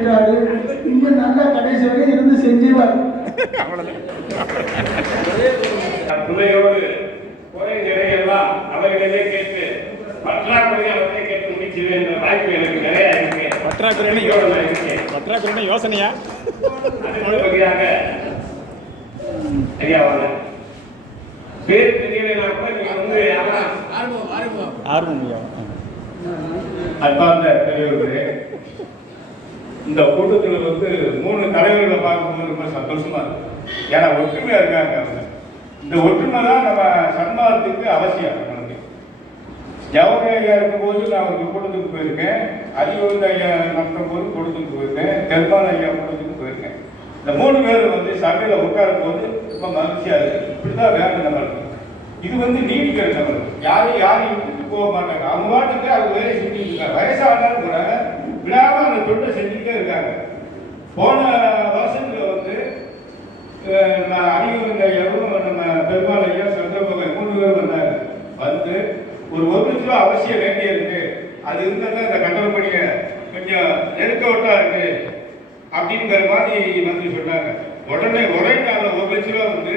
சொல்லிட்டாரு. இன்னும் நல்லா கடைசி வரையும் இருந்து செஞ்சுவார். துணையோடு குறை நிறையெல்லாம் அவர்களிடையே கேட்டு பற்றாக்குறை அவர்களே கேட்டு முடிச்சுவேன் என்ற வாய்ப்பு எனக்கு நிறைய இருக்கு. பற்றாக்குறை யோசனையா வகையாக ஐயா வாங்க பேர் தெரியலைன்னா கூட நீங்க வந்து ஆர்வம் அன்பார்ந்த பெரியவர்களே, இந்த கூட்டத்தில் வந்து 3 தலைவர்களை பார்க்கும்போது ரொம்ப சந்தோஷமா இருக்கு. ஏன்னா ஒற்றுமையா இருக்காங்க. இந்த ஒற்றுமை தான் நம்ம சன்மானத்துக்கு அவசியம். நமக்கு ஜவஹர் ஐயா இருக்கும்போது நான் ஒரு கூட்டத்துக்கு போயிருக்கேன், அதிகோந்த ஐயா நடத்தும் போது கூட்டத்துக்கு போயிருக்கேன், பெருமாள் ஐயா கூட்டத்துக்கு போயிருக்கேன். இந்த 3 பேர் வந்து சபையில் உட்காரும் போது ரொம்ப மகிழ்ச்சியா இருக்கு. இப்படிதான் வேணும் நம்மளுக்கு. இது வந்து நீடிக்கிறது. நம்மளுக்கு யாரையும் விட்டுட்டு போக மாட்டாங்க. அவங்க பாட்டுக்கு அவங்க வேலையை செஞ்சுட்டு இருக்காங்க. வயசானாலும் கூட விடாம அந்த தொண்டை செஞ்சுக்கிட்டே இருக்காங்க. போன வருஷத்துல வந்து அதிகோந்த ஐயாவும் நம்ம பெருமாள் ஐயா சந்திரபோகன் 3 பேர் வந்தாங்க. வந்து ஒரு 1 லட்ச ரூபா அவசியம் வேண்டிய இருக்கு, அது இருந்தால் இந்த கட்டண பணியை கொஞ்சம் நெருக்கவட்டா இருக்கு அப்படிங்கிற மாதிரி வந்து சொன்னாங்க. உடனே ஒரே நாளில் 1 லட்ச ரூபா வந்து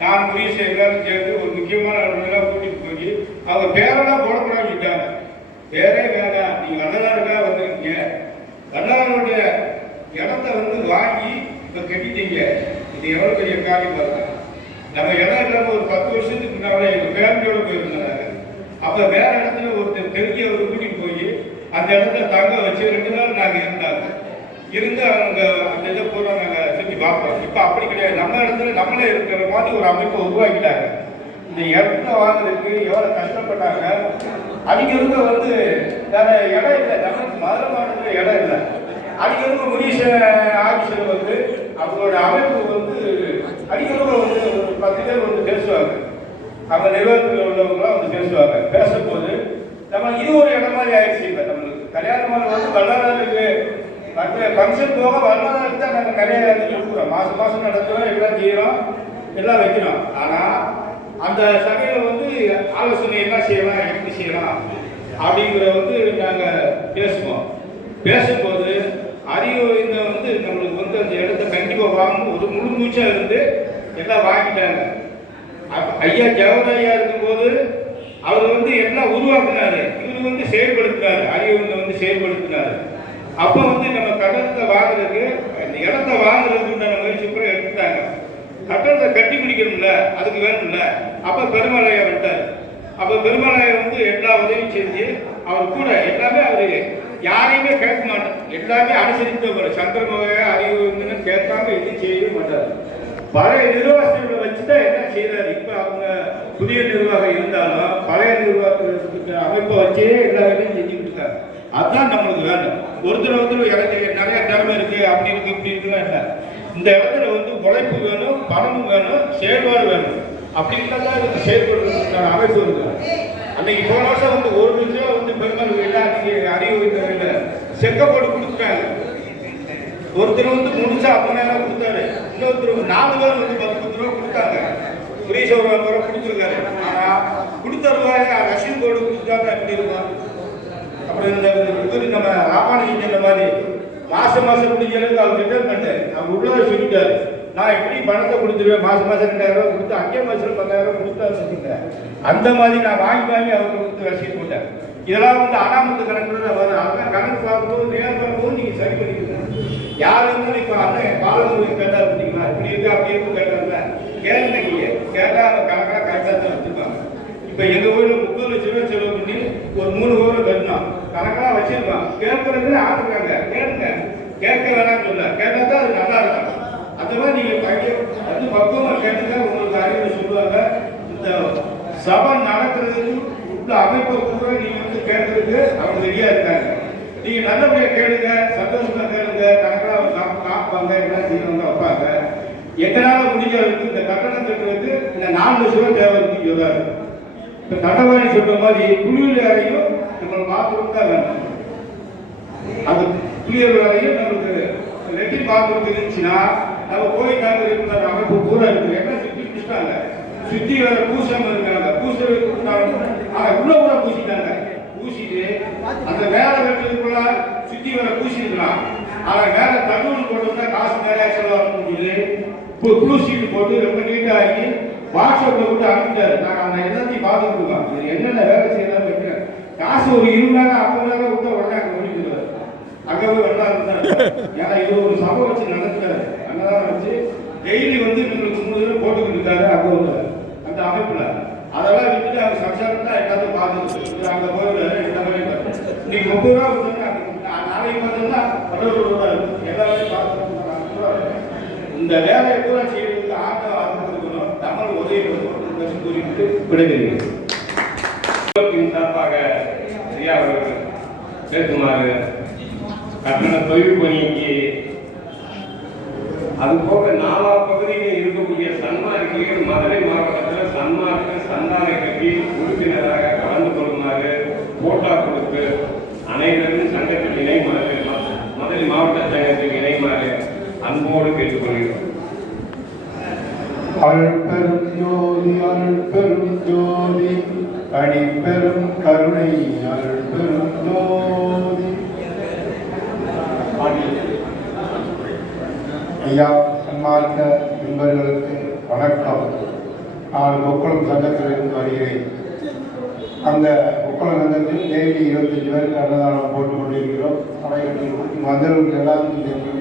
நான் முடிவு எல்லாரும் சேர்ந்து ஒரு முக்கியமான இடமெல்லாம் கூட்டிட்டு போய் அவங்க பேரெல்லாம் போடக்கூடாதுன்னு சொல்லிட்டாங்க. பேரே வேணாம், நீங்க வள்ளலாருக்கா வந்துருக்கீங்க, வள்ளலாருடைய இடத்த வந்து வாங்கி இப்போ கட்டிட்டீங்க, இது எவ்வளவு பெரிய காரியம் பாருங்க. நம்ம இடம் இல்லாம ஒரு 10 வருஷத்துக்கு முன்னாலே எங்க ஃபேமிலியோட போயிருந்தாங்க. அப்ப வேற இடத்துல ஒருத்தர் தெரிஞ்சவர் கூட்டிட்டு போய் அந்த இடத்துல தங்க வச்சு 2 நாள் நாங்க இருந்து அவங்க அந்த இதை பூரா நாங்கள் செஞ்சு பார்ப்போம். இப்போ அப்படி கிடையாது. நம்ம இடத்துல நம்மளே இருக்கிற மாதிரி ஒரு அமைப்பை உருவாக்கிட்டாங்க. இந்த இடத்துல வாங்குறதுக்கு எவ்வளோ கஷ்டப்பட்டாங்க. அவங்க இருக்க வந்து வேற இடம் இல்லை, நமக்கு மதுரை மாநிலத்தில் இடம் இல்லை. அவங்க இருக்க முனீஷ ஆஃபீஸில் வந்து அவங்களோட அமைப்பு வந்து அடிக்கிறவங்க வந்து ஒரு 10 பேர் வந்து பேசுவாங்க. அவங்க நிர்வாகத்தில் உள்ளவங்களாம் வந்து பேசுவாங்க. பேசும்போது நம்ம இது ஒரு இடம் மாதிரி ஆயிடுச்சு. இப்போ நம்மளுக்கு கல்யாணமான வந்து வள்ளலாருக்கு மற்ற ஃபங்க்ஷன் போக வரலாறு தான் நாங்கள் நிறைய கொடுக்குறோம். மாதம் நடத்துகிறோம், எல்லாம் செய்கிறோம், எல்லாம் வைக்கிறோம். ஆனால் அந்த சபையில் வந்து ஆலோசனை என்ன செய்யலாம், எப்படி செய்யலாம் அப்படிங்கிற வந்து நாங்கள் பேசுவோம். பேசும்போது அறிவுரைந்த வந்து நம்மளுக்கு வந்து அந்த இடத்த கண்டிப்பாக வாங்கணும் ஒரு முழு மூச்சாக இருந்து எல்லாம் வாங்கிட்டாங்க. ஐயா ஜவஹர் ஐயா இருக்கும்போது அவர் வந்து எல்லாம் உருவாக்குனாரு, இவர் வந்து செயல்படுத்தினார், அறிவுரை வந்து செயல்படுத்தினார். அப்போ வந்து நம்ம கட்டணத்தை வாங்குறதுக்கு இந்த இடத்த வாங்குறதுக்கு உண்டான முயற்சி கூட எடுத்துட்டாங்க. கட்டணத்தை கட்டி பிடிக்கணும்ல, அதுக்கு வேணும்ல. அப்போ பெருமாளையா வந்துட்டார். அப்போ பெருமாளையா வந்து எல்லா உதவியும் செஞ்சு அவர் கூட எல்லாமே அவர் யாரையுமே கேட்க மாட்டார், எல்லாமே அனுசரித்து சந்திரமோக அறிவு கேட்காம எதுவும் செய்யவே மாட்டார். பழைய நிர்வாகத்தை வச்சுதான் என்ன செய்யறாரு. இப்போ அவங்க புதிய நிர்வாகம் இருந்தாலும் பழைய நிர்வாகத்துக்கு அமைப்பை வச்சே எல்லா வேலையும் செஞ்சுக்கிட்டு இருக்காங்க. அதுதான் நம்மளுக்கு வேணும். ஒருத்தர் எனக்கு நிறைய திறமை இருக்கு, அப்படி இருக்கு, இப்படி இருக்குலாம் இல்லை. இந்த இடத்துல வந்து உழைப்பு வேணும், பணமும் வேணும், செயல்பாடு வேணும். அப்படி இருந்தால் தான் இதுக்கு செயல்படுறதுக்கான அமைப்பு இருக்கு. அன்னைக்கு போன வருஷம் வந்து 1 லட்ச ரூபா வந்து பெருமாள் எல்லாத்துக்கு அறிவு செக்க போட்டு கொடுத்துட்டாங்க. ஒருத்தர் வந்து முடிச்சா 50,000 கொடுத்தாரு, இன்னொருத்தர் 4 பேர் வந்து 10 ரூபா கொடுத்தாங்க. புரீஸ்வரர் ரூபா கொடுத்துருக்காரு. ஆனால் கொடுத்த ரூபாய் ரஷீன் கோடு கொடுத்தாங்க எப்படி இருக்கும். அப்புறம் இந்த நம்ம ராமானுஜன் இந்த மாதிரி மாசம் முடிஞ்சளவுக்கு அவர் ரிட்டர்ன் பண்ணாரு. அவர் உள்ளதை சொல்லிட்டாரு, நான் எப்படி பணத்தை கொடுத்துருவேன், மாசம் 2,000 ரூபா கொடுத்து அங்கே மாசம் 10,000 கொடுத்தாரு வச்சுக்கிறேன். அந்த மாதிரி நான் வாங்கி அவருக்கு கொடுத்து ரசீது போட்டேன். இதெல்லாம் வந்து அனாமத்து கணக்குல வரும். அதெல்லாம் கணக்கு பார்க்கும்போது நேரம் பார்க்கும்போது நீங்க சரி பண்ணிக்கணும். யார் இருந்தாலும் இப்போ அண்ணன் பாலமுருகன் கேட்டார் பார்த்தீங்களா, இப்படி இருக்கு அப்படி இருக்கு கேட்டார்ல, கேளுங்க. நீங்க கேட்டா அவங்க கணக்காக கரெக்டாக தான் வச்சுருப்பாங்க. இப்போ எங்க ஊரில் 30 லட்ச ரூபா செலவு பண்ணி ஒரு 3 ஊரில் கட்டணும், கணக்காக வச்சிருப்பான். கேட்கறதுன்னு ஆட்டுறாங்க, கேளுங்க. கேட்க வேணாம்னு சொல்ல, கேட்டால் தான் அது நல்லா இருக்கும். அந்த மாதிரி நீங்க அது பக்குவமாக கேட்டுங்க, உங்களுக்கு அறிவுரை சொல்லுவாங்க. இந்த சபை நடக்கிறதுக்கு உள்ள அமைப்பை கூட நீங்க வந்து கேட்கறதுக்கு அவங்க ரெடியா இருக்காங்க. நீங்க நல்லபடியா கேளுங்க, சந்தோஷமா கேளுங்க. கணக்கெல்லாம் அவங்க காப்பாங்க, எல்லாம் செய்வாங்க, வைப்பாங்க. எங்களால முடிஞ்ச அளவுக்கு இந்த கட்டணம் கட்டுறதுக்கு இந்த 4 லட்ச ரூபாய் தேவை இருக்கு சொல்றாரு. இப்ப தட்டவாணி சொல்ற மாதிரி குளியல் அறையும் நம்ம பாத்ரூம் தான் வேணும். அந்த குளியல் அறையும் நம்மளுக்கு லெட்டின் பாத்ரூம் இருந்துச்சுன்னா நம்ம கோயில் நாங்கள் இருக்கிற அமைப்பு பூரா இருக்கு. என்ன சுற்றி பிடிச்சிட்டாங்க, சுற்றி வேற பூசம் இருக்காங்க. பூசம் உள்ள கூட பூசிட்டாங்க. பூசிட்டு அந்த வேலை கட்டுறதுக்குள்ள சுற்றி வேற பூசிருக்கலாம். அதை மேல தகவல் போட்டோம்னா காசு நிறைய செலவாக முடியுது. ப்ளூ ஷீட் போட்டு ரொம்ப நீட்டா ஆகி வாட்ஸ்அப்ல கூட அனுப்பிட்டாரு. நாங்கள் அந்த எல்லாத்தையும் பார்த்துட்டு இருக்கோம். இது என்னென்ன வேலை செய்யலாம் வைக்கிறேன். காசு ஒரு 20,000 50,000 விட்டா உடனே அங்கே முடிக்கிறார். அங்கே போய் வெள்ளா இருந்தார். ஏன்னா இது ஒரு சபை வச்சு நடத்துறாரு. அங்கதான் வச்சு டெய்லி வந்து எங்களுக்கு 3 தடவை போட்டுக்கிட்டு இருக்காரு. அங்கே வந்து அந்த அமைப்புல அதெல்லாம் விட்டுட்டு அவங்க சம்சாரம் தான் எல்லாத்தையும் பார்த்துட்டு அங்கே போயிடுறாரு. இந்த மாதிரி இன்னைக்கு 30 ரூபா விட்டுங்க. நாளைக்கு பார்த்தோம்னா 11 ரூபா இருக்கும். எல்லா வேலையும் பார்த்துட்டு இந்த வேலையை பூரா செய்யறதுக்கு ஆட்டம் ஆரம்பிக்கணும். தமிழ் உதவி கூறிவிட்டு விடுகிறேன். சார்பாக ஐயா அவர்கள் பேசுமாறு கட்டண தொழில் பணிக்கு அதுபோக 4 பகுதியில் இருக்கக்கூடிய சன்மார்க்கிகள் மதுரை மாவட்டத்தில் சன்மார்க்க சந்தான கட்சி உறுப்பினராக கலந்து கொள்ளுமாறு போட்டா கொடுத்து அனைவரும் சங்கத்தில் மதுரை மாவட்ட சங்கத்தில் இணைமாறு அன்போடு கேட்டுக்கொள்கிறோம். அருட்பெரும் ஜோதி அருட்பெரும் ஜோதி அடிப்பெரும் கருணை அருட்பெரும் ஜோதி. ஐயா சன்மார்க்க நண்பர்களுக்கு வணக்கம். நான் கொக்குளம் சங்கத்திலிருந்து வருகிறேன். அந்த கொக்குளம் சங்கத்தில் டெய்லி 25 பேருக்கு அன்னதானம் போட்டுக் கொண்டிருக்கிறோம். அனைவருக்கும் வந்தவர்கள் எல்லாருக்கும் தெரியும்.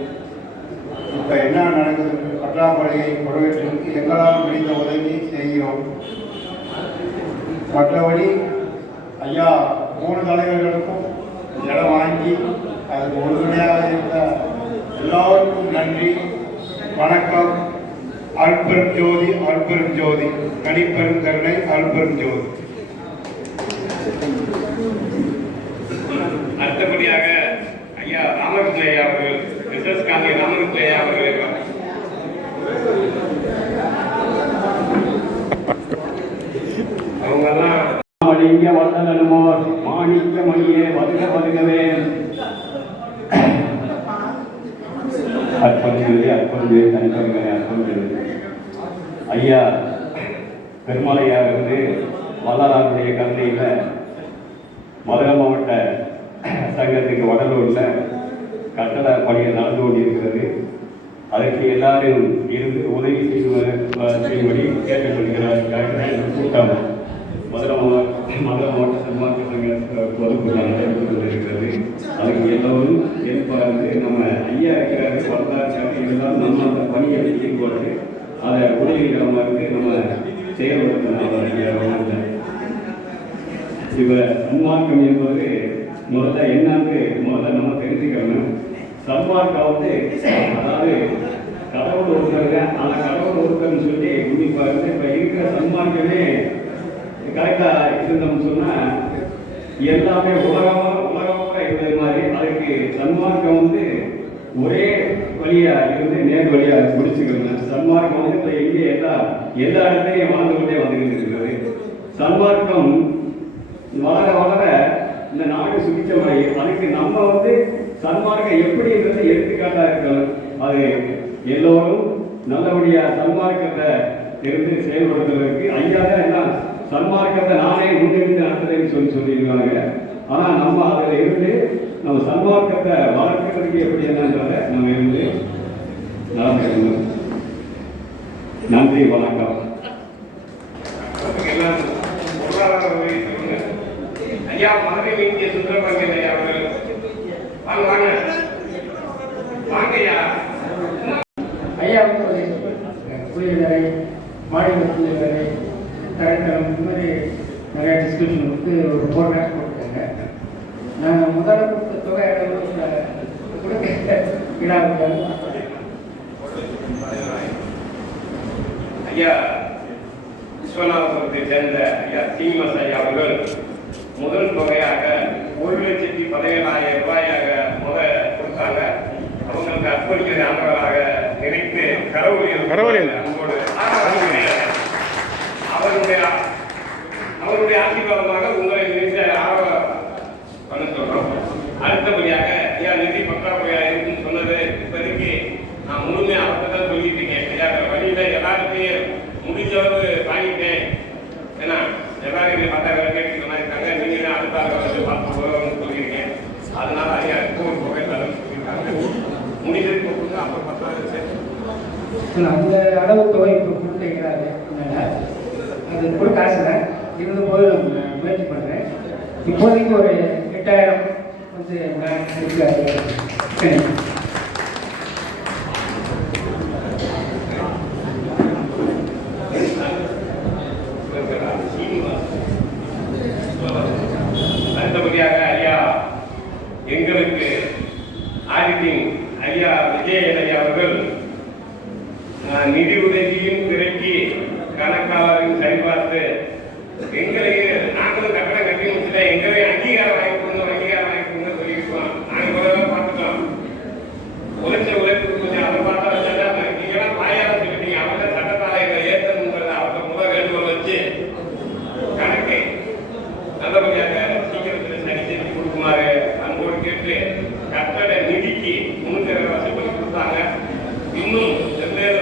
இப்போ என்ன நடக்குது, பற்றாக்குறையை குறைவதற்கு எங்களால் முடிந்த உதவி செய்கிறோம். மற்றபடி ஐயா 3 தலைவர்களுக்கும் இடம் வாங்கி அதுக்கு உறுதுணையாக இருந்த எல்லோருக்கும் நன்றி, வணக்கம். அருட்பெரும் ஜோதி அருட்பெரும் ஜோதி தனிப்பெரும் கருணை அருட்பெரும் ஜோதி. அடுத்தபடியாக ஐயா ராமகிருஷ்ண ஐயா அவர்கள் எஸ் காந்தி ராமகிருஷ்ண ஐயா அவர்கள் அவங்கெல்லாம் மாணிக்க வந்தனமோ மாணிக்க மணியே வருக வருகவே. அற்புதங்களே தனிப்பெருங்களே அற்புதங்கள். ஐயா பெருமலையாக இருந்து வள்ளலாருடைய கருணையில் மதுரை மாவட்ட சங்கத்துக்கு வடலூரில் கட்டட பணிகள் நடந்து கொண்டிருக்கிறது. அதற்கு எல்லாரும் இருந்து உதவி செய்யும்படி கேட்டுக்கொள்கிறார். கூட்டம் மதுரை மாவட்ட சன்மார்க்க சங்க பொதுக்கூட்டம் நடைபெற்றுக் கொண்டிருக்கிறது. அதுக்கு எல்லோரும் ஏற்பாடு நம்ம ஐயா இருக்கிறாரு வரலாற்று இருந்தாலும் நம்ம அந்த பணியை ஈடுபட்டு அதை உதவிகிற மாதிரி நம்ம செயல்படுத்தணும். இப்போ சன்மார்க்கம் என்பது முதல்ல என்னன்னு நம்ம தெரிஞ்சுக்கணும். சன்மார்க்கம் அதாவது கடவுள் ஒருத்தருங்க, அந்த கடவுள் ஒருத்தர்னு சொல்லி குறிப்பாக இருந்து இப்போ இருக்கிற சன்மார்க்கமே கரெக்டாக இருந்தோம்னு சொன்னால் எல்லாமே உலகமாக இருக்கிறது மாதிரி அதுக்கு சன்மார்க்கம் ஒரே வழியாக இருந்து நேர் வழியாக முடிச்சுக்கணும். சன்மார்க்கம் இப்போ எங்கே எல்லா இடத்துலையும் வாழ்ந்து கொண்டே வந்துக்கிட்டு இருக்கிறது. சன்மார்க்கம் வளர வளர இந்த நாடு சுபிச்சமாகி அதுக்கு நம்ம சன்மார்க்கம் எப்படின்றது எடுத்துக்காட்டாக இருக்கணும். அது எல்லோரும் நல்லபடியாக சன்மார்க்கத்தை இருந்து செயல்படுத்துவதற்கு ஐயா தான் எல்லாம் சன்மார்க்கத்தை நானே முன்னிருந்து நடத்துறேன்னு சொல்லியிருக்காங்க. ஆனால் நம்ம அதில் இருந்து நம்ம சன்மார்க்கத்தை வளர்க்கிறதுக்கு எப்படி என்னன்றதை நம்ம இருந்து நடத்தணும். நன்றி, வணக்கம். ஐயா மதுரை இந்திய சுந்தரபாண்டியன் ஐயா அவர்கள் வாங்க வாங்கய்யா. ஐயா குடிநீரை மாடி வசதிகளை தரத்தரம் இந்த மாதிரி நிறையா டிஸ்கஷன் கொடுத்து ஒரு 4 lakhs கொடுத்தாங்க. நாங்கள் முதல்ல கொடுத்த தொகை கொடுக்க இடாமல் ஐயா விஸ்வநாதபுரத்தை சேர்ந்த ஐயா சீனிவாச ஐயா அவர்கள் முதல் தொகையாக 1,17,000 ரூபாயாக கொடுத்தாங்க. அவங்களுக்கு அர்ப்பணிக்கிற ஆண்டவராக நினைத்து கடவுளில் அன்போடு அவருடைய ஆசீர்வாதமாக உங்களை நினைத்த ஆர்வம் பண்ண சொல்றோம். அடுத்தபடியாக ஐயா நிதி பற்றாக்குறையா இருக்குன்னு சொன்னது இப்போதைக்கு நான் முழுமையாக அவர்தான் சொல்லிட்டு இருக்கேன். ஐயா வழியில எல்லாருக்கையும் முடிஞ்ச அளவு வாங்கிட்டேன். ஏன்னா எல்லாரும் பார்த்தா வேலை கேட்டு இருக்காங்க. நீங்க அடுத்த பார்த்து போகணும்னு சொல்லியிருக்கேன். அதனால ஐயா இப்போ ஒரு தொகை தரேன்னு சொல்லியிருக்காங்க. அந்த அளவு தொகை இப்போ கொடுத்துருக்கிறாரு. அது கொடுக்க ஆசை இருந்த போது நான் முயற்சி பண்ணுறேன். இப்போதைக்கு ஒரு 8000 வந்து இருக்காரு. அடுத்தபடியாக ஐயா எங்களுக்கு ஆடிட்டிங் ஐயா விஜயன் ஐயா அவர்கள் நிதி உதவியும் திரட்டி கணக்காளரையும் சரிபார்த்து எங்களுக்கு நாங்களும் கட்டணம் கட்டி முடிச்சுல எங்களையும் அங்கீகாரம் வாங்கி கொடுங்க சொல்லியிருக்கோம். நாங்கள் முதல்ல பார்த்துட்டோம். உழைப்பு கொஞ்சம் அதை பார்த்தா வச்சா நீங்களாம் வாயாரம் சொல்லிட்டீங்க. அவங்க சட்டத்தாலைகளை ஏற்றணுங்கிறத அவங்க முதல் வேண்டுகோள் வச்சு கணக்கை நல்லபடியாக சீக்கிரத்தில் சரி செஞ்சு கொடுக்குமாறு அன்போடு கேட்டு கட்டட நிதிக்கு முன்னுரிமை வசதி பண்ணி கொடுத்தாங்க. இன்னும் வெவ்வேறு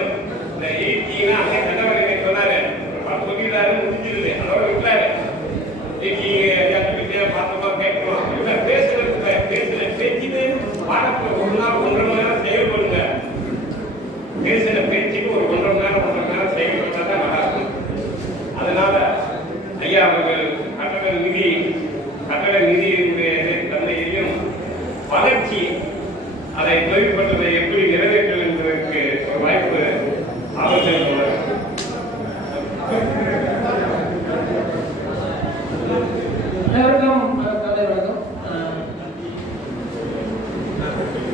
இந்த ஈட்டினா அந்த கட்டவரை சொன்னாரு சொல்லிடுறாரு முடிஞ்சிருது அதோட விட்டாரு பார்த்தோமா கேட்கணும் பேசுற பேச்சுன்னு வாரத்தில் ஒரு நாள் 1.5 மணி நேரம் செயல்படுங்க. பேசுற பேச்சுக்கு ஒரு 1.5 மணி நேரம் செயல்பட்டா தான் நல்லா இருக்கும். அதனால ஐயா அவர்கள் கட்டட நிதியினுடைய தந்தையையும் வளர்ச்சி அதை தொழில்பட்டதை எப்படி நிறைவேற்ற என்பதற்கு ஒரு வாய்ப்பு அவசியம் உள்ளது.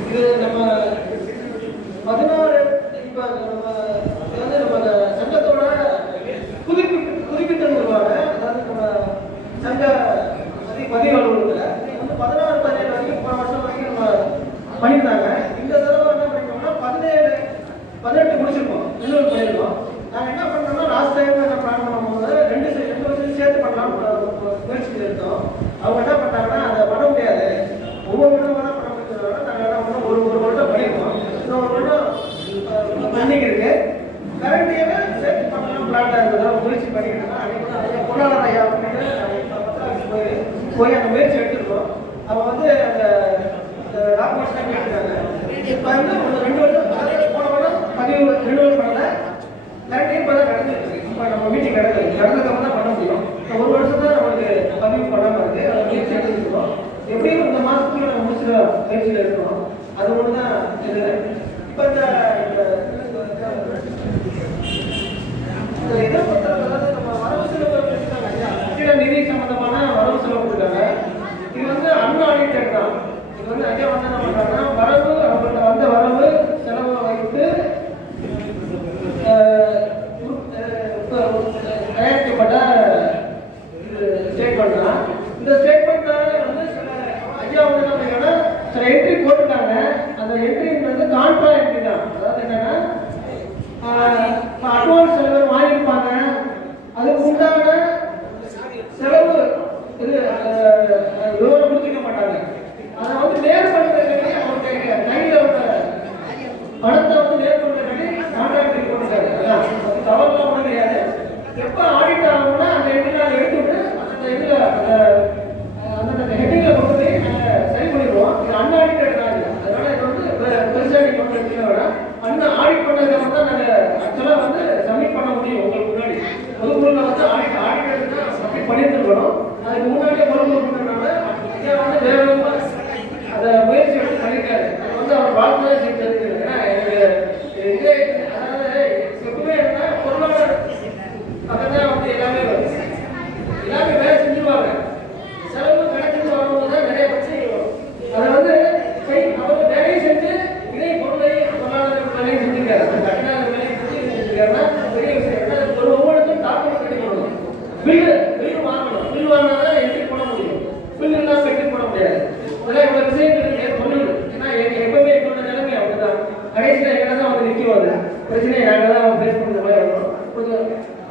இது நம்ம 16 இப்போ நம்ம சங்கத்தோட புதுப்பித்தல் வருவாங்க. அதாவது நம்ம சங்க பதிவு அலுவலகத்தில் வந்து 16, 17 வரைக்கும் போன வருஷம் வரைக்கும் நம்ம பண்ணியிருந்தாங்க. இந்த தடவை என்ன பண்ணிட்டோம்னா 17, 18 முடிச்சிருக்கோம், ரினிவல் பண்ணியிருக்கோம். நாங்கள் என்ன பண்ணோம்னா லாஸ்ட் டைம் என்ன பிளான் பண்ணும்போது 2 வருஷம் சேர்த்து பண்ணலாம்னு முயற்சி எடுத்தோம். அவங்க என்ன பண்ணாங்கன்னா அதை பண்ண முடியாது, ஒவ்வொரு வருடம் தான் பண்ண முடிஞ்சதுனால நாங்கள் என்ன பண்ணோம், ஒரு வருடம் பண்ணியிருக்கோம். இன்னொரு வருடம் பெண்டிங் இருக்கு. கரண்ட் இயர் சேர்த்து பண்ணலாம் பிளான்ல இருந்ததாக முயற்சி பண்ணிக்கிட்டு இருக்கோம். அன்றைக்கி பொருளாதார ஐயா போய் அந்த முயற்சி எடுத்துருக்கோம். அவங்க வந்து அந்த டாக்குமெண்ட்ஸ்லாம் கேட்டுருக்காங்க. இப்போ வந்து ஒரு 2 வருஷம் போன வருடம் பதிவு ரினிவல் பண்ணல, கரண்ட் இயர் இப்போ தான் நடந்துருக்கு. இப்போ நம்ம மீட்டிங் நடந்ததுக்கப்புறம் தான் பண்ண முடியும். இந்த ஒரு வருஷம் தான் நம்மளுக்கு பதிவு பண்ணாமல் இருக்குது. அதை முயற்சி எடுத்துருக்கோம். எப்படியும் இந்த மாதத்துக்குள்ள நம்ம முடிச்சுட முயற்சியில் இருக்கணும். அது ஒன்று தான் இது. இப்போ இந்த இதை பொறுத்தவரை அதாவது நம்ம வரவு செலவு கட்டிட நிதி சம்பந்தமான வரவு செலவு கொடுத்தாங்க. இது வந்து அன்ஆடிட்டட் தான். இது வந்து ஐயா வந்து என்ன பண்ணுறாங்கன்னா வரவு அவங்கள்ட்ட வந்த வரவு செலவை வைத்து தயாரிக்கப்பட்ட ஸ்டேட்மெண்ட் தான். இந்த ஸ்டேட்மெண்ட்ல வந்து சில ஐயா வந்து என்ன பண்ணீங்கன்னா சில என்ட்ரி போட்டுட்டாங்க. அந்த என்ட்ரின்றது கான்ட்ரா என்ட்ரி தான். அதாவது என்னன்னா அட்வான்ஸ் செலவு வாங்கியிருப்பாங்க, அதுக்கு உண்டான செலவு இது விவரம் கொடுத்துக்க மாட்டாங்க. அதை வந்து நேர் பண்ணுறதுக்கு அவருடைய கையில் உள்ள பணத்தை வந்து நேர் பண்ணுறதுக்கு கான்ட்ராக்ட் போட்டுருக்காரு. அதான் தவறுலாம் ஒன்றும் கிடையாது. எப்போ ஆடிட் ஆகும்னா அந்த எண்ணில் எடுத்து விட்டு அந்த இதில் அந்த ஹெட்டிங்கில் கொண்டு போய் நாங்கள் சரி பண்ணிடுவோம். இது அன்ஆடிட்டட் தான். அதனால இது வந்து பெருசாக நீங்கள் கொண்டு வச்சுக்க வேணாம். ஆடிட் பண்ணதுக்கு மட்டும் நாங்கள் ஆக்சுவலாக வந்து சப்மிட் பண்ண முடியும். உங்களுக்கு முன்னாடி பொதுக்குழுவில் வந்து ஆடிட்டர் தான் சப்மிட் பண்ணியிருந்துருக்கணும். அதுக்கு முன்னாடியே பொதுக்குழு பண்ணுறதுனால இதை வந்து வேற அதை முயற்சி எடுத்து பண்ணியிருக்காரு. அது வந்து அவர் வாழ்க்கை தெரிஞ்சுருக்கு. ஏன்னா எனக்கு இதே அதாவது எப்பவுமே என்ன பொருளாதார அப்பதான் வந்து எல்லாமே வேலை செஞ்சுருவாங்க. செலவு கணக்கு வரும்போது தான் நிறைய பிரச்சனை வரும். அதை வந்து அவர் வேலையை செஞ்சு இதே பொருளை பொருளாதார வேலையை செஞ்சுருக்காரு. அந்த கட்டண வேலையை செஞ்சுருக்காருன்னா பெரிய விஷயம். ஒரு ஒவ்வொருக்கும் டாக்குமெண்ட் ரெடி பண்ணணும். பில்லு வாங்கணும். பில் வாங்கினா தான் என்ட்ரி போட முடியும். பில் இல்லாமல் என்ட்ரி போட முடியாது. அதெல்லாம் இவ்வளோ விஷயங்கள் சொல்லணும். ஏன்னா எப்பவுமே எங்களோட நிலைமை அப்படிதான். கடைசியில் எங்களை தான் வந்து நிற்கும். பிரச்சனையை நாங்கள் தான் ஃபேஸ் பண்ணுற மாதிரி இருக்கணும்.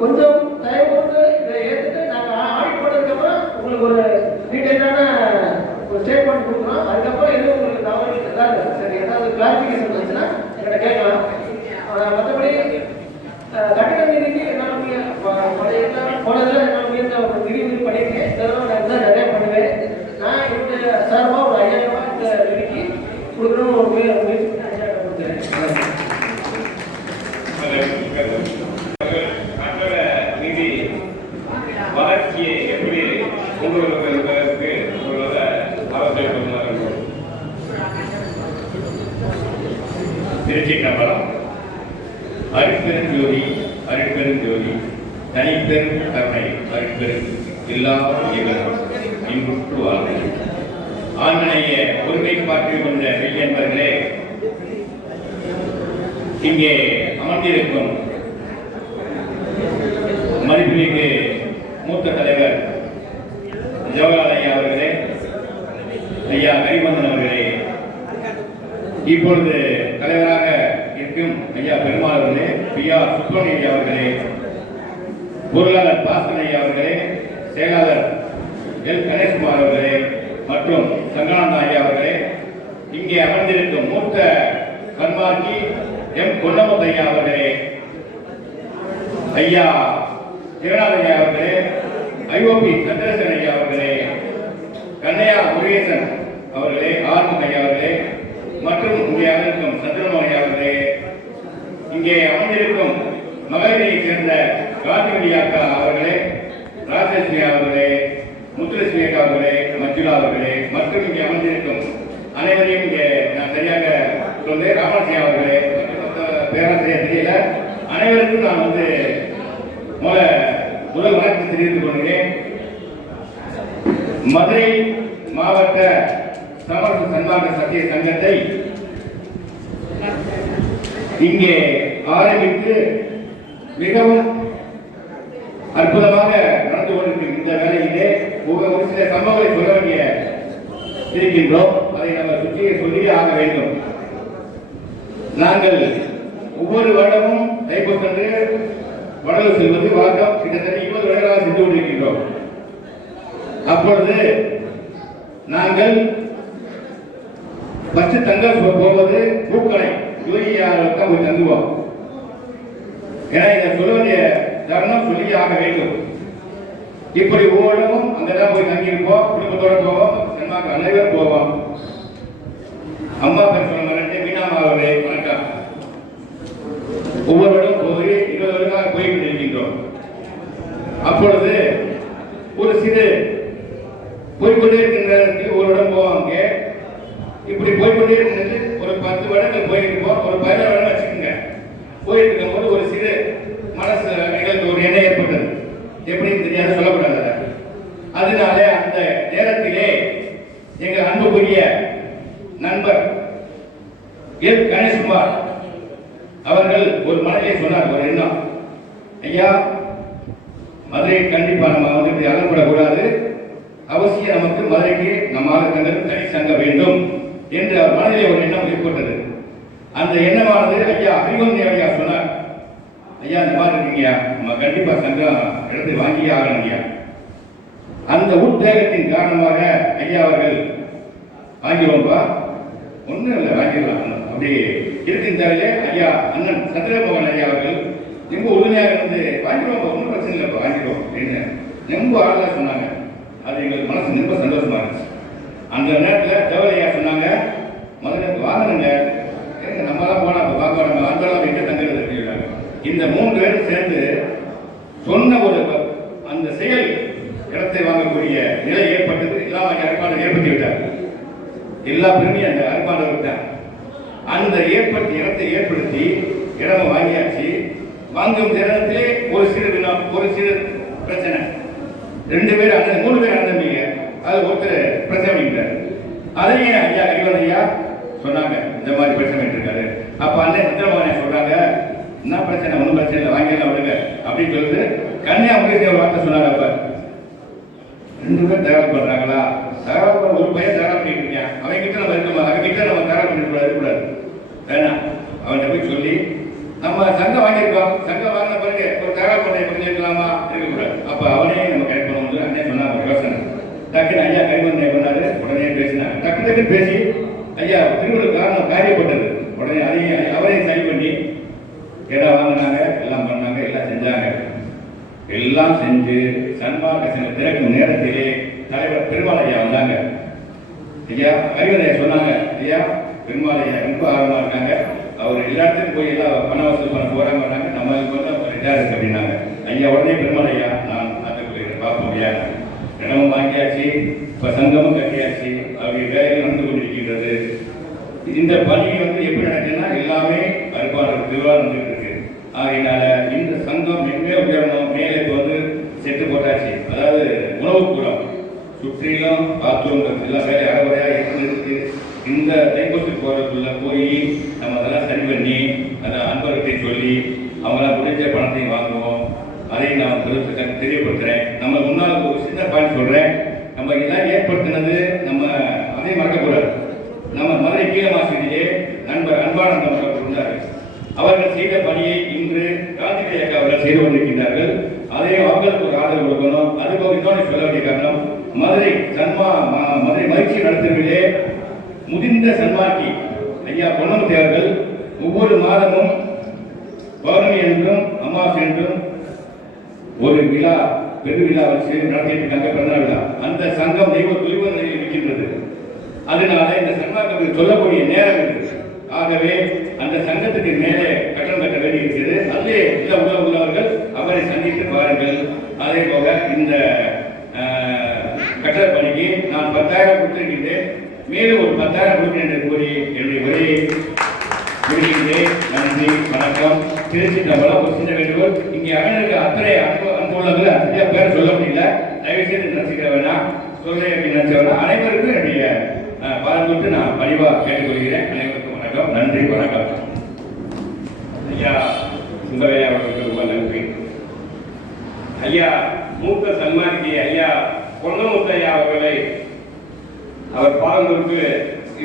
கொஞ்சம் தயவு கொண்டு இதை ஏற்றுட்டு நாங்கள் ஆடிட் பண்ணதுக்கப்புறம் உங்களுக்கு ஒரு டீட்டெயிலான ஒரு ஸ்டேட்மெண்ட் கொடுக்குறோம். அதுக்கப்புறம் எதுவும் உங்களுக்கு தவறு ஏதாவது சரி ஏதாவது கிளாரிஃபிகேஷன் வந்துச்சுன்னா என்கிட்ட கேட்கலாம். மற்றபடி கட்டண நிதிக்கு என்னால் போனதில் என்னால் முயற்சி விரிவு பண்ணியிருக்கேன். இதெல்லாம் நான் தான் நிறையா பண்ணுவேன். நான் என்னுடைய சார்பாக ஒரு 5000 ரூபாய் இந்த நிதிக்கு கொடுக்கணும்னு ஒரு முயற்சி பண்ணி கொடுக்குறேன். திருச்சிற்றம்பலம். அருட்பெருஞ்சோதி அருட்பெருஞ்சோதி தனிப்பெரும் கருணை அருட்பெரும் எல்லா இயல்பும் இன்புற்று வாழ்க்கை. ஆண்மனைய ஒருமைப்பாட்டில் கொண்ட மெய்யன்பர்களே, இங்கே அமர்ந்திருக்கும் மதிப்புமிகு மூத்த தலைவர் ஜவஹர்லால் ஐயா அவர்களே, ஐயா கரிமந்தன் அவர்களே, இப்பொழுது தலைவராக இருக்கும் ஐயா பெருமாள் அவர்களே, பி.ஆர். சுப்பிரமணிய ஐயா அவர்களே, பொருளாளர் பாஸ்கர் ஐயா அவர்களே, செயலாளர் எல். கணேஷ்குமார் அவர்களே மற்றும் சங்கரானந்தா ஐயா அவர்களே, இங்கே அமர்ந்திருக்கும் மூத்த கண்மார்க்கி எம். பொன்னமுத்து ஐயா அவர்களே, ஐயா ஜெகநாத் ஐயா அவர்களே, ஐஓபி சந்திரசேகர் ஐயா அவர்களே, கண்ணையா முருகேசன் அவர்களே, ஆர்முக ஐயா அவர்களே மற்றும் இங்கே அமர்ந்திருக்கும் சந்திரமோகன் ஐயா அவர்களே, இங்கே அமர்ந்திருக்கும் மகளிரைச் சேர்ந்த காந்திமதி அக்கா அவர்களே, ராஜேஸ்வரி அவர்களே, முத்துலட்சுமி அக்கா அவர்களே, மஞ்சுளா அவர்களே மற்றும் இங்கே அமர்ந்திருக்கும் அனைவரையும் இங்கே நான் சரியாக சொல்றேன், ராமசியா அவர்களே மற்றும் பேராசிரியர் தெரியல அனைவருக்கும் நான் முதல் வணக்கம் தெரிவித்துக் கொள்கிறேன். மதுரை மாவட்ட சமரச சன்மார்க்க சத்திய சங்கத்தை இங்கே ஆரம்பித்து மிகவும் அற்புதமாக நடந்து கொண்டிருக்கும் இந்த வேலையிலே ஒரு சில சம்பவங்களை சொல்ல வேண்டிய இருக்கின்றோம். அதை நம்ம சுற்றியே சொல்லியே ஆக வேண்டும். நாங்கள் ஒவ்வொரு வருடமும் தைப்பூசன்று வடலூர் செல்வது வழக்கம். கிட்டத்தட்ட 20 வருடங்களாக சென்று கொண்டிருக்கின்றோம். அப்பொழுது நாங்கள் ஃபர்ஸ்ட் தங்க போவது பூக்கடை யோகியாருக்கு தான் போய் தங்குவோம். ஏன்னா இதை சொல்ல வேண்டிய தருணம் சொல்லி ஆக வேண்டும். இப்படி ஒவ்வொருடமும் அங்கதான் போய் தங்கியிருப்போம். குடும்பத்தோட போவோம், சன்மார்க்க அனைவரும் போவோம். அம்மா பேர் சொன்ன மாதிரி மீனாமா அவர்களே வணக்கம். ஒவ்வொருவரும் போய் 20 வருடமாக போய்விட்டு இருக்கின்றோம். அப்பொழுது ஒரு சிறு போய்கொண்டே இருக்கின்ற ஒரு இடம் போவாங்க. இப்படி போய்கொண்டே இருந்தது ஒரு 10 வருடங்கள் போயிருப்போம். ஒரு 16 வருடம் வச்சுக்கோங்க. போயிருக்கும் போது ஒரு சிறு மனசு எங்களுக்கு ஒரு எண்ணம் ஏற்பட்டது. எப்படின்னு தெரியாது, சொல்லக்கூடாது. அதனால அந்த நேரத்திலே எங்கள் அன்புக்குரிய நண்பர் எல். கணேஷ்குமார் அவர்கள் ஒரு மனதிலே சொன்னார், ஒரு எண்ணம், ஐயா மதுரை கண்டிப்பா நம்ம இப்படி அகப்படக்கூடாது, அவசியம் நமக்கு மதுரைக்கு நம்ம ஆளுநர்கள் தனி சங்க வேண்டும் என்று அவர் மனதிலே ஒரு எண்ணம் ஏற்பட்டது. அந்த எண்ணமானது ஐயா அறிவந்தி ஐயா சொன்னார், ஐயா இந்த மாதிரி இருக்கீங்க, நம்ம கண்டிப்பா சங்கம் இடத்தை வாங்கியே ஆகணுங்க. அந்த உத்வேகத்தின் காரணமாக ஐயா அவர்கள் வாங்கிடுவோம்பா, ஒன்றும் இல்லை வாங்கிடலாம் அப்படி இருக்கின்றாலே ஐயா அண்ணன் சந்திரமோகன் ஐயா அவர்கள் ரொம்ப உறுதியாக இருந்து வாங்கிடுவோம், ஒன்றும் பிரச்சனை இல்லைப்பா வாங்கிடுவோம் அப்படின்னு ரொம்ப ஆளாக சொன்னாங்க. அது எங்களுக்கு மனசு ரொம்ப சந்தோஷமா இருந்துச்சு. அந்த நேரத்தில் தேவலையா சொன்னாங்க, முதல்ல வாங்கினுங்க, நம்மளாம் போனா வாங்க நம்ம அன்பெல்லாம் எங்கே தங்குறது அப்படின்னாங்க. இந்த 3 பேரும் சேர்ந்து சொன்ன ஒரு அந்த செயல் இடத்தை வாங்கக்கூடிய நிலை ஏற்பட்டது. எல்லாம் அர்ப்பாண்டம் ஏற்படுத்தி விட்டார். எல்லா பெருமையும் அந்த அர்ப்பாண்டம் விட்டார். அந்த இடத்தை ஏற்படுத்தி இடமும் வாங்கியாச்சு. வாங்கும் நேரத்திலே ஒரு சிறு பிரச்சனை. 2 பேர் அண்ணன் 3 பேர் அண்ணன், அது ஒருத்தர் பிரச்சனை பண்ணிட்டார். அதையே ஐயா அறிவன் ஐயா சொன்னாங்க, இந்த மாதிரி பிரச்சனை இருக்காரு. அப்ப அண்ணன் சந்திரமோகன் சொல்றாங்க, என்ன பிரச்சனை, ஒன்றும் பிரச்சனை இல்லை வாங்கிடலாம் விடுங்க அப்படின்னு சொல்லிட்டு கன்னியாகுமரி ஒரு வார்த்தை சொன்னாங்க. அப்ப 2 பேர் தயார் பண்றாங்களா, தயார் பண்ண ஒரு பையன் தயார் பண்ணிட்டு இருக்கேன், அவன் கிட்ட நம்ம இருக்கோம், அவன் கிட்ட நம்ம தயார் பண்ணிக்கூடாது இருக்கக்கூடாது, வேணாம் அவன்கிட்ட போய் சொல்லி நம்ம சங்கம் வாங்கியிருக்கோம், சங்கம் வாங்கின பிறகு ஒரு தயார் பண்ண கொஞ்சம் இருக்கலாமா இருக்கக்கூடாது. அப்ப அவனே நம்ம கரெக்ட் பண்ணுவோம் அண்ணன் சொன்னாங்க யோசனை. டக்குன்னு ஐயா கைவந்தனை பண்ணாரு, உடனே பேசினாங்க. டக்குன்னு பேசி ஐயா திருமணம் காரணம் காரியப்பட்டது. உடனே அதையும் அவரையும் சரி பண்ணி இடம் வாங்கினாங்க, எல்லாம் பண்ணாங்க, எல்லாம் செஞ்சாங்க. எல்லாம் செஞ்சு சன்மார்க்க சங்க திறக்கும் நேரத்திலே தலைவர் பெருமாள் ஐயா வந்தாங்க. ஐயா அறிவதையா சொன்னாங்க, ஐயா பெருமாள் ஐயா ரொம்ப ஆர்வமா இருக்காங்க, அவர் எல்லாத்தையும் போய் எல்லாம் பண வசூல் பண்ண போறாங்க வராங்க, நம்ம இதா இருக்கு அப்படின்னாங்க. ஐயா உடனே பெருமாள் ஐயா நான் அதுக்குள்ள பார்ப்போம் ஐயா, இடமும் வாங்கியாச்சு, இப்ப சங்கமும் கட்டியாச்சு, அவருடைய வேலைகள் நடந்து கொண்டிருக்கின்றது. இந்த பணி வந்து எப்படி நடக்குதுன்னா எல்லாமே பரிபாலன திருவிழா நடந்துட்டு இருக்கு. ஆகையினால இந்த சங்கம் எங்கே உயரணும், மேலே இப்போ வந்து செட்டு போட்டாச்சு. அதாவது உணவு கூடம் சுற்றிலும் பாத்ரூம் எல்லாம் வேலை அறகுறையாக இருக்கு. இந்த தைப்பூசத்துக்கு போகிறதுக்குள்ள போய் நம்ம அதெல்லாம் சரி பண்ணி அதை அன்பர்கிட்ட சொல்லி அவங்களாம் முடிஞ்ச பணத்தையும் வாங்குவோம். அதையும் நான் தெரியப்படுத்துகிறேன். நம்ம முன்னால் ஒரு சின்ன பாயிண்ட் சொல்கிறேன். நம்ம இதெல்லாம் ஏற்படுத்தினது நம்ம அதையும் மறக்கக்கூடாது. நம்ம மதுரை கீழமாசிரியே நண்பர் அன்பானந்தம் அவர்கள் இருந்தார். அவர்கள் செய்த பணியை இன்று காந்திமதி அக்கா அவர்கள் செய்து கொண்டிருக்கின்றார்கள். அதையும் அவர்களுக்கு ஒரு ஆதரவு கொடுக்கணும். அதுபோக இன்னொன்று சொல்ல வேண்டிய காரணம், மதுரை மகிழ்ச்சி நடத்துவதிலே முதிர்ந்த சன்மார்க்கி ஐயா பொன்னமுத்தி அவர்கள் ஒவ்வொரு மாதமும் பௌர்ணமி என்றும் அமாவாசை என்றும் ஒரு விழா பெரு விழா வச்சு நடத்திட்டு இருக்காங்க, பிறந்த விழா. அந்த சங்கம் தெய்வ துரிவ நிலையில் இருக்கின்றது. அதனால இந்த சங்கத்துக்கு சொல்லக்கூடிய நேரம் இருக்குது. ஆகவே அந்த சங்கத்துக்கு மேலே கட்டணம் கட்ட வேண்டி இருக்கிறது. அதிலே உள்ளவர்கள் அவரை சந்தித்து பாருங்கள். அதே போக இந்த கட்டட பணிக்கு நான் 10,000 கொடுத்திருக்கின்றேன். மேலும் ஒரு 10,000 கொடுக்கிறேன் என்று கூறி என்னுடைய உரையை முடிக்கின்றேன். நன்றி, வணக்கம். திருச்சி தகவலாக ஒரு சின்ன வேண்டுகோள். இங்கே அண்ணனுக்கு அத்தனை அன்புள்ளவர்கள் அதிக பேர் சொல்ல முடியல. தயவுசெய்து நினைச்சுக்க வேண்டாம். சொல்ல நினைச்சவர்கள் அனைவருக்கும் என்னுடைய பாராட்டு நான் பணிவாக கேட்டுக்கொள்கிறேன். அனைவருக்கும் வணக்கம், நன்றி, வணக்கம். ஐயா சுந்தரையா அவர்களுக்கு ரொம்ப நன்றி. ஐயா மூத்த சன்மார்க்கி ஐயா பொன்னமுத்தையா அவர்களை அவர் பாதங்களுக்கு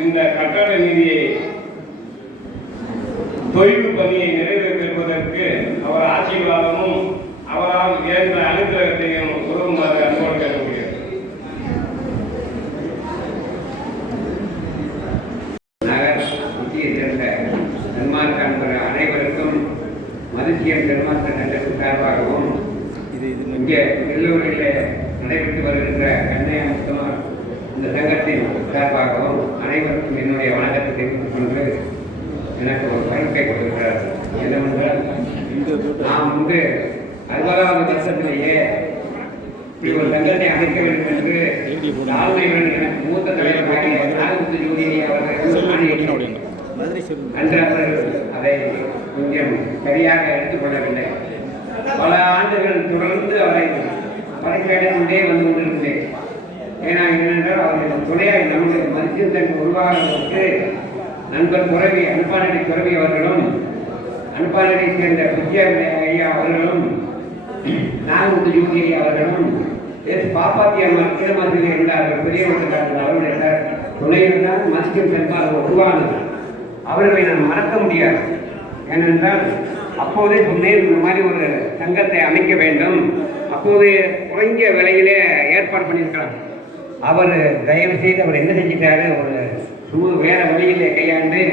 இந்த கட்டட நிதியை தொய்வு பணியை நிறைவேற்றுவதற்கு அவர் ஆசீர்வாதமும் அவரால் ஏற்ற அனுகிரகத்தையும் உதவுமாறு அன்போடு கேட்கப்படுகிறது. சன்மார்க்க அன்பர் அனைவருக்கும் மதிசியம் சன்மார்க்க சங்கத்தின் சார்பாகவும் இங்கே வெள்ளூரில் நடைபெற்று வருகின்ற கண்ணையா முத்தமார் இந்த சங்கத்தின் சார்பாகவும் அனைவருக்கும் என்னுடைய வணக்கத்தை தெரிவித்துக் கொண்டு எனக்கு ஒரு வாய்ப்பை கொடுக்கிறார். என்னவென்றால் நாம் 60வது வருஷத்திலேயே இப்படி ஒரு சங்கத்தை அமைக்க வேண்டும் என்று தாழ்மையுடன் எனக்கு மூத்த தலைவராகிய நாகமுத்து ஜோதினி அவர்கள் அன்று அதை கொஞ்சம் சரியாக எடுத்துக்கொள்ளவில்லை. பல ஆண்டுகள் தொடர்ந்து அவரை பரிசீலித்துக் கொண்டே வந்து கொண்டிருந்தேன். ஏன்னா என்னென்றால் அவர்கள் துணையாக நம்முடைய மதிப்பு சங்கம் உருவாகுவதற்கு நண்பர் துறவி அனுப்பானடி துறவி அவர்களும் அனுப்பானடி சேர்ந்த புத்தியா ஐயா அவர்களும் நாகமுத்து ஜோதி அவர்களும் பாப்பாத்தியம்மாள் கீழமாசிரியில் இருந்தார்கள். பெரியவர்கள் அவருடைய துணையில் தான் மதிப்பு சங்கம் உருவானது. அவர்களை நான் மறக்க முடியாது. ஏனென்றால் அப்போதே சொன்னேன், இந்த மாதிரி ஒரு சங்கத்தை அமைக்க வேண்டும். அப்போது குறைஞ்ச விலையிலே ஏற்பாடு பண்ணியிருக்கிறார். அவர் தயவு செய்து அவர் என்ன செஞ்சிட்டாரு, ஒரு வேற வழியிலே கையாண்டு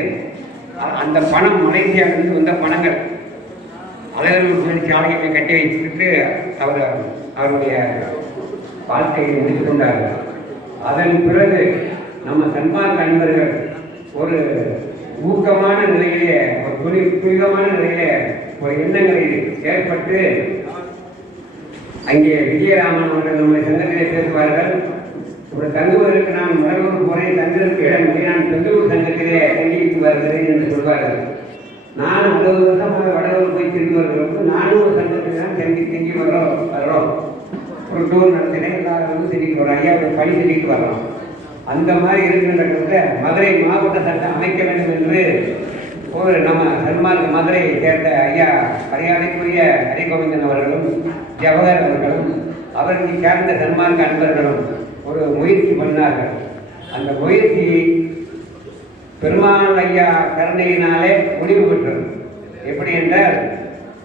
அந்த பணம் மலேசியாவிலிருந்து வந்த பணங்கள் அழகர் சாலையை கட்டி வைத்துட்டு அவருடைய வாழ்க்கையை முடித்துக் கொண்டார். அதன் பிறகு நம்ம சன்மார்க்க அன்பர்கள் ஒரு ஊக்கமான நிலையிலே, ஒரு துரிதமான நிலையிலே ஒரு எண்ணங்களை ஏற்பட்டு அங்கே விஜயராமன் அவர்கள் நம்முடைய சங்கத்திலே பேசுவார்கள். ஒரு தங்குவதற்கு நான் வடலூர் போறேன், தங்குவதற்கு இடம் நான் பெங்களூர் சங்கத்திலே தங்கிட்டு வருகிறேன் என்று சொல்வார்கள். நானும் 50 வருஷமாக வடலூர் போய் திரும்பி வருகிறோம். நானும் ஒரு சங்கத்தில் தான் தங்கி வர்றோம். ஒரு டூர் நடத்தினேன். எல்லாரும் சொல்லிட்டு வரோம், ஐயாவுடைய பணி சொல்லிட்டு வர்றோம். அந்த மாதிரி இருக்கின்ற மதுரை மாவட்ட சட்டம் அமைக்க வேண்டும் என்று ஒரு நம்ம சன்மார்க்க மதுரையை சேர்ந்த ஐயா மரியாதைக்குரிய ஹரிகோவிந்தன் அவர்களும் ஜவஹர் அவர்களும் அவர்களை சேர்ந்த சன்மார்க்க அன்பர்களும் ஒரு முயற்சி பண்ணார்கள். அந்த முயற்சி பெருமாள் ஐயா கருணையினாலே முடிவு பெற்றது. எப்படி என்றால்,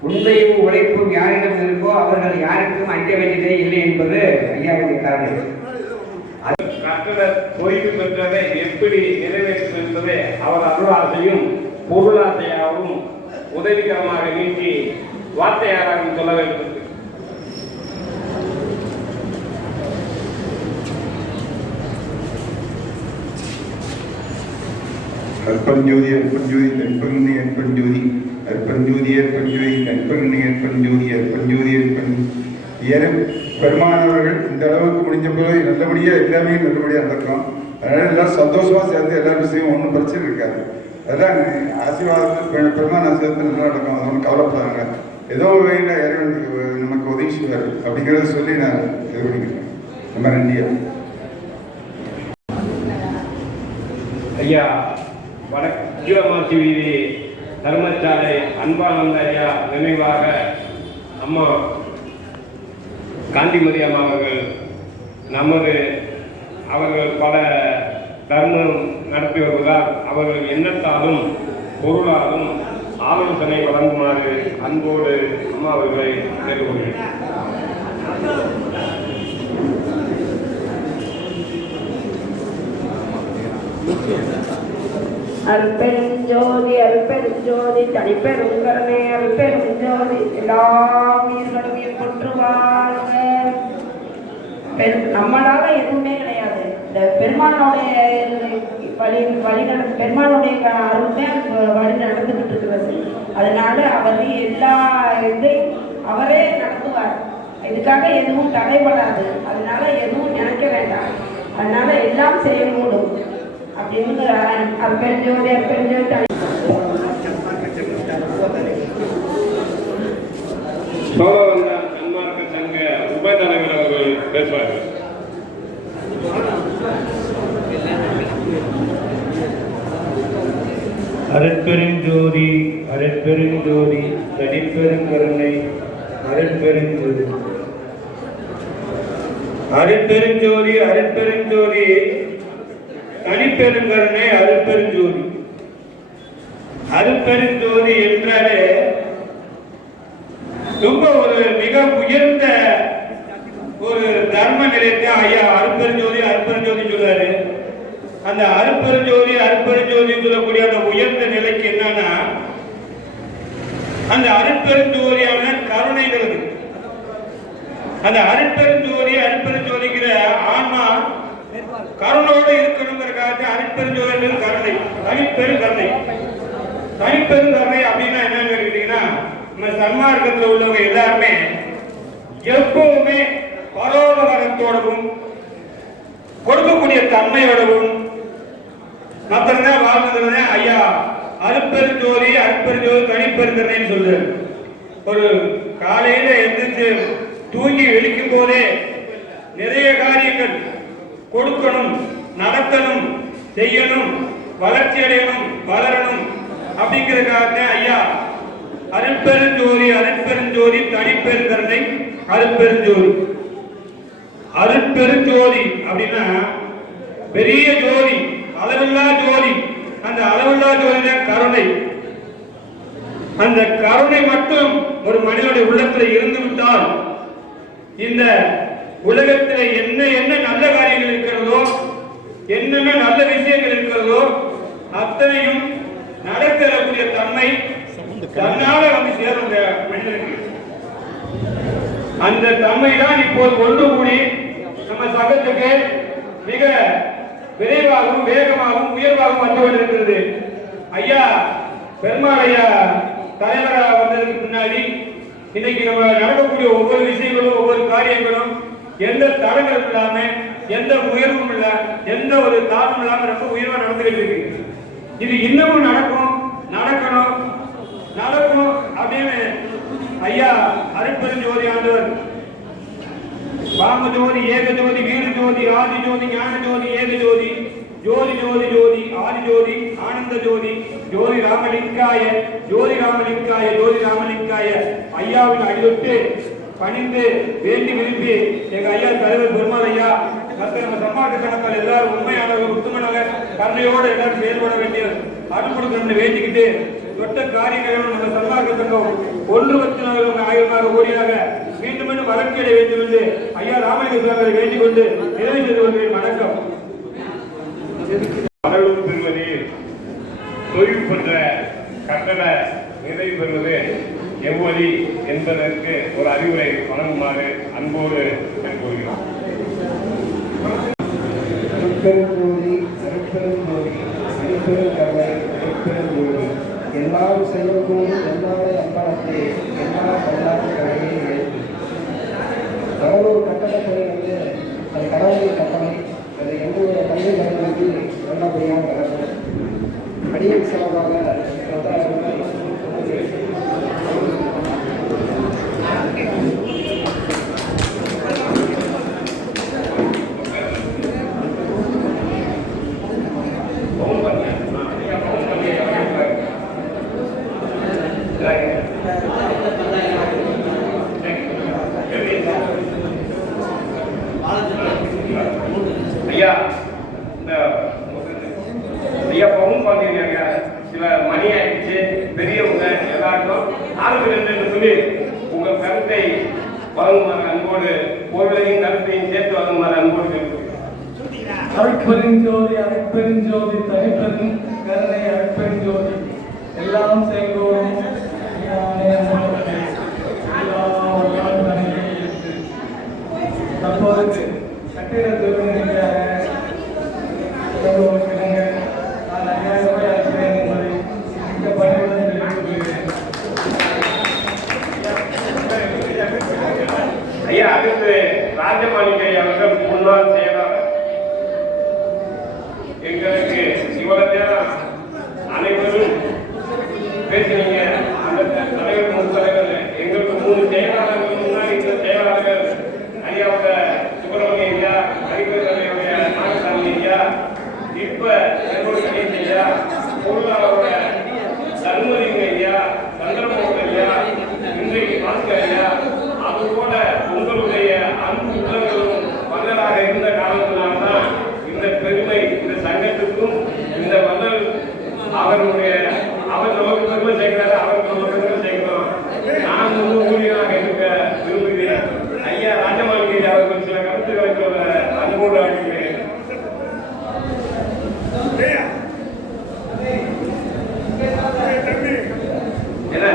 உண்மையும் உழைப்பும் யாரிடம் இருக்கோ அவர்கள் யாருக்கும் அஞ்ச வேண்டியதே இல்லை என்பது ஐயாவுடைய காரணம். கட்டட ஓய்வு பெற்றதை எப்படி நிறைவேற்றும் என்பதை அவர் அருளாசையும் பொருளாசையாகவும் உதவிகரமாக நீட்டி வார்த்தையாராகவும் சொல்ல வேண்டும். அற்பஞ்சோதி அற்பஞ்சோதி நண்பண்ணி அற்பஞ்சோதி அற்பஞ்சோதி அற்பஞ்சோதி நண்பண்ணி அற்பஞ்சோதி அற்பஞ்சோதி அற்பன் பெருமானவர்கள் இந்த அளவுக்கு முடிஞ்ச போது நல்லபடியாக எல்லாமே நல்லபடியாக நடக்கலாம். அதனால எல்லாம் சந்தோஷமாக சேர்ந்து எல்லாரும் செய்யும், ஒன்றும் பிரச்சனை இருக்காது. அதெல்லாம் ஆசீர்வாதத்தில் பெருமாள் ஆசீர்வாதத்தில் நல்லா நடக்கும். அது ஒன்றும் கவலைப்படாங்க. ஏதோ வகையில் இறைவன் நமக்கு உதவி செய்வார் அப்படிங்கிறத சொல்லி நான் இது பண்ணிக்கிறேன். ரொம்ப நன்றியா ஐயா. ஜீவமாசி வீதி தர்மசாலை அன்பானந்த ஐயா நினைவாக அம்மா காந்திமதி அம்மா அவர்கள் பல தர்மம் நடத்தி வருவதால் அவர்கள் எண்ணத்தாலும் பொருளாலும் ஆலோசனை வழங்குமாறு அன்போடு அம்மா அவர்களை கேட்டுக்கொள்கிறேன். அல்பெருஞ்சோதி அல்பெருஞ்சோதி தனிப்பெரும் கருணை அல்பெருஞ்சோதி எல்லா உயிர்களும் கொன்றுவாங்க. நம்மளால எதுவுமே கிடையாது. இந்த பெருமானுடைய பெருமானுடைய அருள் தான் வழி நடந்துகிட்டு இருக்கிறது. அதனால அவர் எல்லா இதையும் அவரே நடத்துவார். இதுக்காக எதுவும் தடைபடாது. அதனால எதுவும் நினைக்க வேண்டாம். அதனால எல்லாம் செய்ய கூடும் அப்படின்னு அற்பெருஞ்சோதி அற்பெருஞ்சோதி சோழவந்தான் சன்மார்க்க சங்க உபதலைவர் அவர்கள் பேசுவார்கள். அருட்பெருஞ்சோதி அருட்பெருஞ்சோதி தனிப்பெருங்கருணை அருட்பெருஞ்சோதி அருட்பெருஞ்சோதி அருட்பெருஞ்சோதி தனிப்பெருங்கருணை அருட்பெருஞ்சோதி. அருட்பெருஞ்சோதி என்றாலே ரொம்ப ஒரு மிக உயர்ந்த ஒரு தர்ம நிலையத்தை ஐயா அருட்பெருஞ்சோதி அருட்பெருஞ்சோதி சொல்றாரு. அந்த அருட்பெருஞ்சோதி அருட்பெருஞ்சோதி சொல்லக்கூடிய அந்த உயர்ந்த நிலைக்கு என்னன்னா, அந்த அருட்பெருஞ்சோதியான கருணைங்கிறது. அந்த அருட்பெருஞ்சோதி அருட்பெருஞ்சோதிங்கிற ஆன்மா கருணோடு இருக்கணுங்கிறக்காக அருட்பெருஞ்சோதி கருணை, தனிப்பெருங்கருணை. தனிப்பெருங்கருணை அப்படின்னா என்னன்னு கேட்டீங்கன்னா, நம்ம சன்மார்க்கத்தில் உள்ளவங்க எல்லாருமே எப்பவுமே பரோபகாரத்தோடவும் கொடுக்கக்கூடிய தன்மையோடவும் மற்றதான் வாழ்ந்ததுல ஐயா அருட்பெருஞ்சோதி அருட்பெருஞ்சோதி தனிப்பெருங்கருணைன்னு சொல்றாரு. ஒரு காலையில எந்திரிச்சு தூங்கி விழிக்கும் போதே நிறைய காரியங்கள் கொடுக்கணும், நடத்தணும், செய்யணும், வளர்ச்சி அடையணும், வளரணும் அப்படிங்கிறதுக்காக ஐயா அருட்பெருஞ்சோதி அருட்பெருஞ்சோதி தனிப்பெருங்கருணை அருட்பெருஞ்சோதி. அருட்பெருஞ்சோதி அப்படின்னா பெரிய ஜோதி, அளவில்லா ஜோதி. அந்த அளவில்லா ஜோதி தான் கருணை. அந்த கருணை மட்டும் ஒரு மனிதனுடைய உள்ளத்தில் இருந்து விட்டால் இந்த உலகத்தில் என்ன என்ன நல்ல காரியங்கள் இருக்கிறதோ, என்னென்ன நல்ல விஷயங்கள் இருக்கிறதோ அத்தனையும் நடத்தக்கூடிய தன்மை தன்னால வந்து சேரும் மனிதனுக்கு. அந்த தன்மை தான் இப்போது ஒன்று கூடி நம்ம சகத்துக்கு மிக விரைவாகவும் வேகமாகவும் உயர்வாகவும் வந்து கொண்டிருக்கிறது. ஐயா பெருமாள் ஐயா தலைவராக வந்ததுக்கு முன்னாடி இன்னைக்கு நம்ம நடக்கக்கூடிய ஒவ்வொரு விஷயங்களும் ஒவ்வொரு காரியங்களும் எந்த தடங்களும் இல்லாம, எந்த உயர்வும் இல்ல, எந்த ஒரு தாழ்வும் இல்லாம ரொம்ப உயர்வா நடந்துகிட்டு இருக்கு. இது இன்னமும் நடக்கும், நடக்கணும், நடக்கும் அப்படின்னு ஐயா அருட்பெருஞ்சோதி ஆண்டவர் பாம ஜோதி ஏக ஜோதி வீர ஜோதி ஆதி ஜோதி ஞான ஜோதி ஏக ஜோதி ஜோதி ஜோதி ஜோதி ஆதி ஜோதி ஆனந்த ஜோதி ஜோதி ராமலிங்காய ஜோதி ராமலிங்காய ஜோதி ராமலிங்காய ஐயாவின் அடியொட்டு பணிந்து வேண்டி விரும்பி எங்க ஐயா தலைவர் பெருமாள் ஐயா மற்ற நம்ம சன்மார்க்க கணக்கால் எல்லாரும் உண்மையானவர் உத்தமனாக கருணையோடு எல்லாரும் செயல்பட வேண்டிய அருள் கொடுக்கணும்னு வேண்டிக்கிட்டு தொட்ட காரியங்களும் நம்ம சன்மார்க்க சங்கம் 1,10,000 கோடியாக மீண்டும் மீண்டும் வளர்ச்சியடைய வேண்டும் என்று ஐயா ராமலிங்க சுவாமிகளை வேண்டிக் கொண்டு நிறைவு செய்து கொள்கிறேன். வணக்கம். கடவுள் பெறுவது தொழில் பண்ற கட்டட நிறைவு பெறுவது எவ்வளி என்பதற்கு ஒரு அறிவுரை வழங்குமாறு அன்போடு கேட்டுக்கொள்கிறோம். அருட்பெருஞ்சோதி அருட்பெருஞ்சோதி அருட்பெருங்கருணை அருட்பெருஞ்சோதி எல்லாரும் செய்யக்கூடும் எல்லாரும் அப்பாடத்தை எல்லா வரலாற்று கலையை எழுத்து கடவுள் கட்டடப்பணி வந்து அது கடவுளின் கட்டளை. அது எந்த ஒரு கல்வி நிறுவனத்துக்கு நல்லபடியாக நடக்கும். அடியன் சார்பாக 10,000 ரூபாய் ஐயா இந்த ஐயா பவுன் பாத்தீங்க சில மணி ஆயிடுச்சு பெரியவங்க எல்லாருக்கும் ஆளுக்கு ரெண்டு சொல்லி உங்க கருத்தை வழங்குமாறு அன்போடு பொருளையும் கருத்தையும் சேர்த்து வழங்குமாறு அன்போடு கேட்கிறேன். அருட்பெருஞ்சோதி அருட்பெருஞ்சோதி தனிப்பெரும் கருணை அருட்பெருஞ்சோதி எல்லாம் செய்வோம் தற்போது கட்டிட தொழில்நுட்ப நான் 5000 ரூபாய் அளிக்கிறேன் என்பதை இந்த பணியுடன் தெரிவித்துக் ஐயா அடுத்து ராஜமாணிக்கை அவர்கள் முன்னாள் செயலாளர். எங்களுக்கு இவ்வளவு நேரம் அனைவரும் பேசினீங்க. அந்த தலைவர் முத்தலைவர் எங்களுக்கு 3 செயலாளர்கள் முன்னாடி இந்த செயலாளர்கள் ஐயாவோட சுப்பிரமணிய ஐயா, அறிவியல் தலைவருடைய நாகசாமி ஐயா, இப்ப கணேஷ் ஐயா, பொருளாளரோட சண்முக ஐயா, சந்திரமோகன் ஐயா, இன்றைக்கு பாஸ்கர் ஐயா, அதுபோல உங்களுடைய அன்பு உள்ளங்களும் வல்லலாக இருந்த காரணத்தினால்தான் இந்த பெருமை இந்த சங்கத்துக்கும் இந்த வல்லல் அவருடைய அவர் நமக்கு பெருமை சேர்க்கிறாரு, அவருக்கு நமக்கு பெருமை சேர்க்கிறோம். நான் ஊழியராக இருக்க விரும்புகிறேன். ஐயா ராஜமாணிக்கை அவர்கள் சில கருத்துக்களை சொல்ல அன்போடு அழைக்கிறேன். என்ன